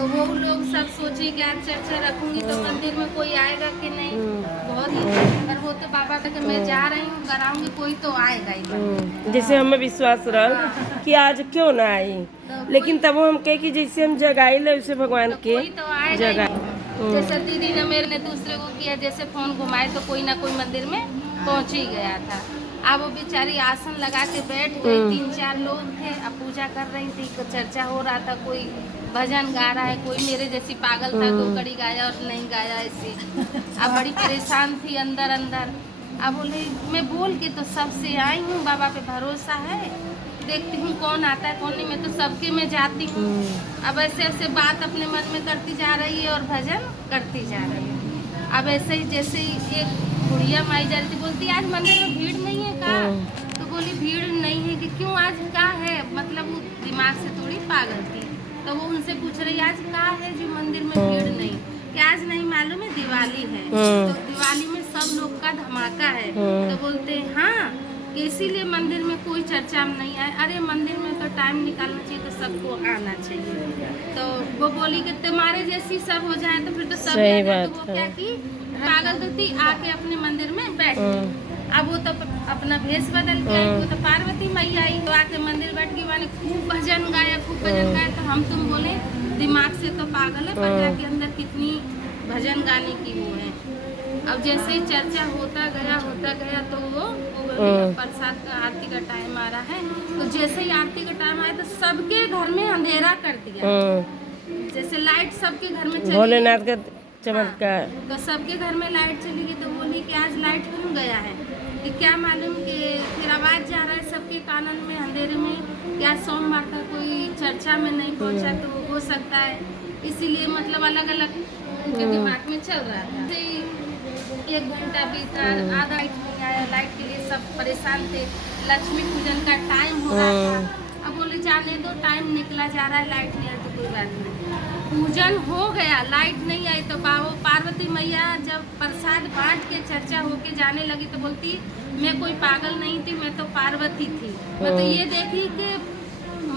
तो वो लोग सब सोचे कि आज चर्चा रखूंगी तो मंदिर में कोई आएगा कि नहीं। बहुत ही पर वो तो बाबा का मैं जा रही हूँ कराऊंगी, कोई तो आएगा ही। जैसे हमें विश्वास रहा कि आज क्यों ना आई, लेकिन तब हम कहे कि जैसे हम जगाई ले उसे भगवान के कोई तो आएगा ही। जगह। जैसे दीदी ने मेरे ने दूसरे को किया, जैसे फोन घुमाए तो कोई ना कोई मंदिर में पहुंच ही गया था। अब वो बेचारी आसन लगा के बैठ गई, 3-4 लोग थे, अब पूजा कर रही थी, कुछ चर्चा हो रहा था, कोई भजन गा रहा है, कोई मेरे जैसी पागल था तो कड़ी गाया और नहीं गाया ऐसे। अब बड़ी परेशान थी अंदर अंदर। अब बोले मैं बोल के तो सबसे आई हूँ, बाबा पे भरोसा है, देखती हूँ कौन आता है कौन नहीं, मैं तो सबके में जाती हूँ। अब ऐसे ऐसे बात अपने मन में करती जा रही है और भजन करती जा रही है। अब ऐसे ही जैसे ही एक बुढ़िया माई जा रही थी, बोलती आज मंदिर में भीड़ नहीं है का? तो बोली भीड़ नहीं है कि क्यों, आज का है? मतलब वो दिमाग से थोड़ी पागल थी, तो वो उनसे पूछ रही आज का है जो मंदिर में भीड़ नहीं? कि आज नहीं मालूम है दिवाली है, तो दिवाली में सब लोग का धमाका है। तो बोलते हैं हाँ कि इसीलिए मंदिर में कोई चर्चा में नहीं आए। अरे मंदिर में तो टाइम निकालना चाहिए, तो सबको आना चाहिए। तो वो बोली कि तुम्हारे जैसी सब हो जाए तो फिर तो सब सही आ जाए। तो बात वो क्या की पागल तो थी, आके अपने मंदिर में बैठ गई। अब वो तो अपना भेष बदल के आई, वो तो पार्वती मैया आई, तो आके मंदिर बैठ गई, माने खूब भजन गाया, खूब भजन गाया। तो हम तुम बोले दिमाग से तो पागल है, पर के अंदर कितनी भजन गाने की वो है। अब जैसे ही चर्चा होता गया तो वो प्रसाद का आरती का टाइम आ रहा है, तो जैसे ही आरती का टाइम आया तो सबके घर में अंधेरा कर दिया। जैसे लाइट सबके घर में चली भोलेनाथ का चमत्कार। हाँ, तो सबके घर में लाइट चली गई। तो बोली कि आज लाइट क्यों गया है? कि क्या मालूम कि फिर आवाज जा रहा है सबके कानन में अंधेरे में, क्या सोमवार का कोई चर्चा में नहीं पहुंचा तो हो सकता है, इसीलिए मतलब अलग अलग उनके दिमाग में चल रहा था। 1 घंटा बीता, आधा लाइट नहीं आया, लाइट के लिए सब परेशान थे। लक्ष्मी पूजन का टाइम हो रहा था। अब बोले जाने दो, टाइम निकला जा रहा है, लाइट नहीं आई तो कोई बात नहीं। पूजन हो गया, लाइट नहीं आई तो पार्वती मैया जब प्रसाद बांट के चर्चा होके जाने लगी तो बोलती मैं कोई पागल नहीं थी, मैं तो पार्वती थी। मैं तो ये देखी कि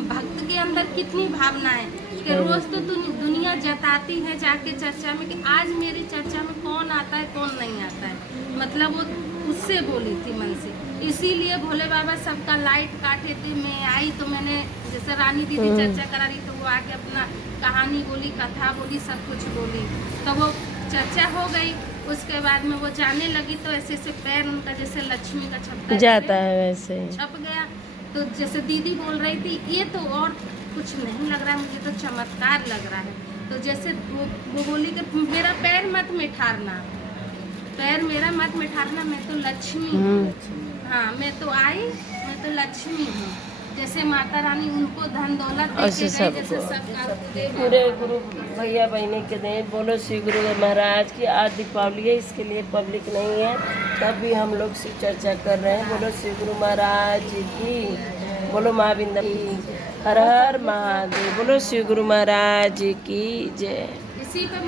भक्त के अंदर कितनी भावना है कि रोज तो दुनिया जताती है जाके चर्चा में कि आज मेरी चर्चा में कौन आता है कौन नहीं आता है। मतलब वो उससे बोली थी मन से, इसीलिए भोले बाबा सबका लाइट काटे थे। मैं आई तो मैंने जैसे रानी दीदी चर्चा करा रही तो वो आके अपना कहानी बोली, कथा बोली, सब कुछ बोली। तो वो चर्चा हो गई, उसके बाद में वो जाने लगी तो ऐसे ऐसे पैर उनका जैसे लक्ष्मी का छपता जाता है वैसे छप गया। तो जैसे दीदी बोल रही थी ये तो और कुछ नहीं लग रहा है, मुझे तो चमत्कार लग रहा है। तो जैसे वो बोली कि मेरा पैर मत मिठारना, पैर मेरा मत मिठारना, मैं तो लक्ष्मी हूँ। हाँ मैं तो आई, मैं तो लक्ष्मी हूँ। जैसे माता रानी उनको धन दौलत देके गए, जैसे सब पूरे गुरु भैया बहनी के दिन बोलो श्री गुरु महाराज की आज दीपावली है, इसके लिए पब्लिक नहीं है तब भी हम लोग से चर्चा कर रहे हैं। बोलो श्री गुरु महाराज की, बोलो माँ बिंदा की, हर हर महादेव, बोलो श्री गुरु महाराज की जय। इसी पे